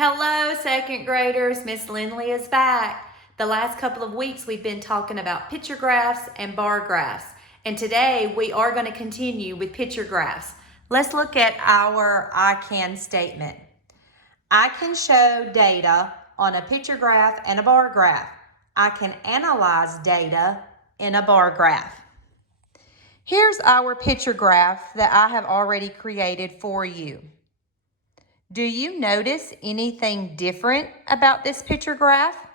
Hello, second graders. Miss Linley is back. The last couple of weeks we've been talking about picture graphs and bar graphs. And today we are going to continue with picture graphs. Let's look at our I can statement. I can show data on a picture graph and a bar graph. I can analyze data in a bar graph. Here's our picture graph that I have already created for you. Do you notice anything different about this picture graph?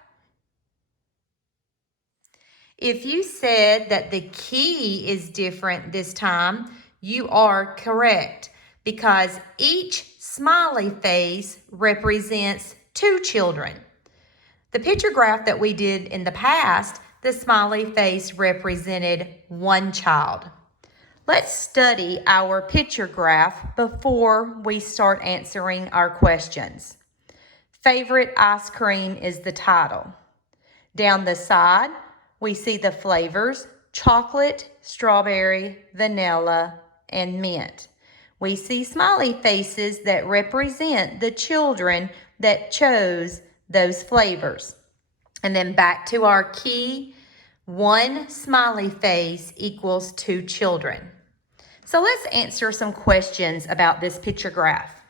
If you said that the key is different this time, you are correct because each smiley face represents two children. The picture graph that we did in the past, the smiley face represented one child. Let's study our picture graph before we start answering our questions. Favorite ice cream is the title. Down the side, we see the flavors: chocolate, strawberry, vanilla, and mint. We see smiley faces that represent the children that chose those flavors. And then back to our key, one smiley face equals two children. So let's answer some questions about this picture graph.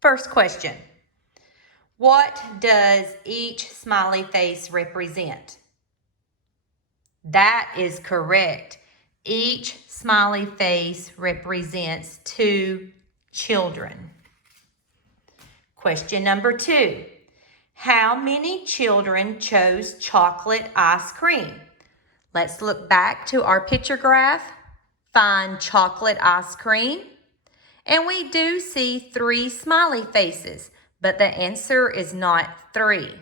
First question, what does each smiley face represent? That is correct. Each smiley face represents two children. Question number 2. How many children chose chocolate ice cream? Let's look back to our picture graph, find chocolate ice cream, and we do see 3 smiley faces, but the answer is not 3.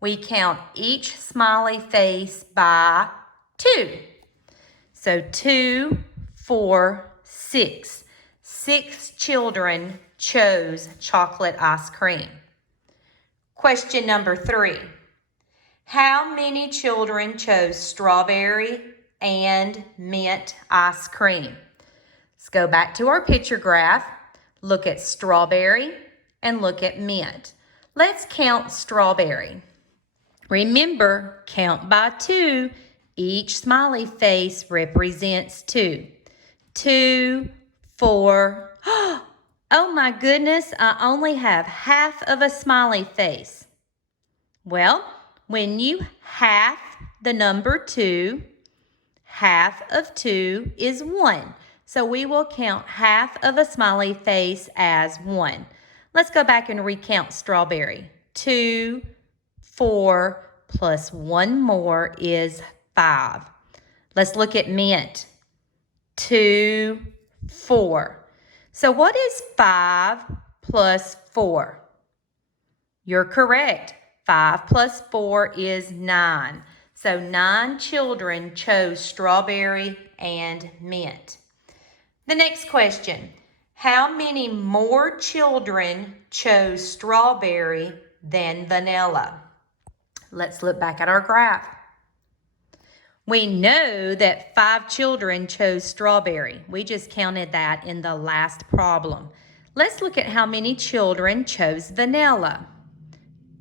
We count each smiley face by 2. So 2, 4, 6. 6 children chose chocolate ice cream. Question number 3. How many children chose strawberry and mint ice cream? Let's go back to our picture graph, look at strawberry, and look at mint. Let's count strawberry. Remember, count by 2. Each smiley face represents 2. 2, 4. Oh my goodness, I only have half of a smiley face. Well, when you half the number 2, half of 2 is 1. So we will count half of a smiley face as 1. Let's go back and recount strawberry. 2, 4, plus 1 more is 5. Let's look at mint. 2, 4. So what is 5 plus 4? You're correct. 5 plus 4 is 9. So 9 children chose strawberry and mint. The next question, how many more children chose strawberry than vanilla? Let's look back at our graph. We know that 5 children chose strawberry. We just counted that in the last problem. Let's look at how many children chose vanilla.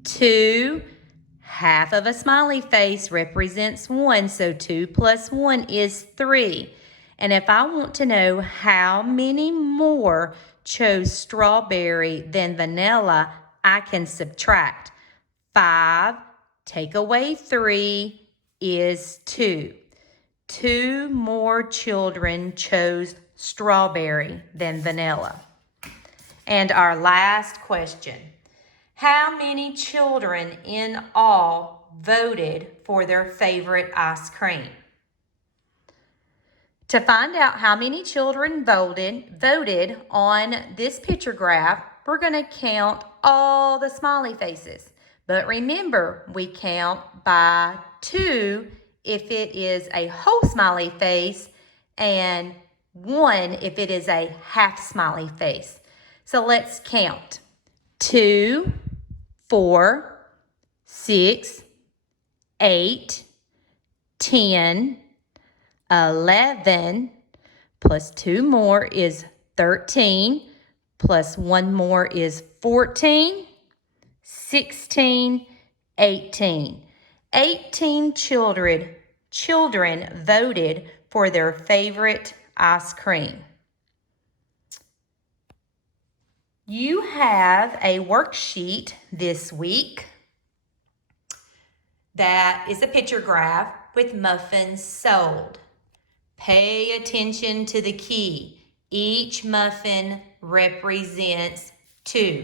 2, half of a smiley face represents 1, so 2 plus 1 is 3. And if I want to know how many more chose strawberry than vanilla, I can subtract. 5, take away 3, is 2. 2 more children chose strawberry than vanilla. And our last question, how many children in all voted for their favorite ice cream? To find out how many children voted on this picture graph, we're going to count all the smiley faces. But remember, we count by 2 if it is a whole smiley face and 1 if it is a half smiley face. So let's count. 2, 4, 6, 8, 10, 11, plus 2 more is 13, plus 1 more is 14, 16, 18. 18 children voted for their favorite ice cream. You have a worksheet this week that is a picture graph with muffins sold. Pay attention to the key. Each muffin represents 2.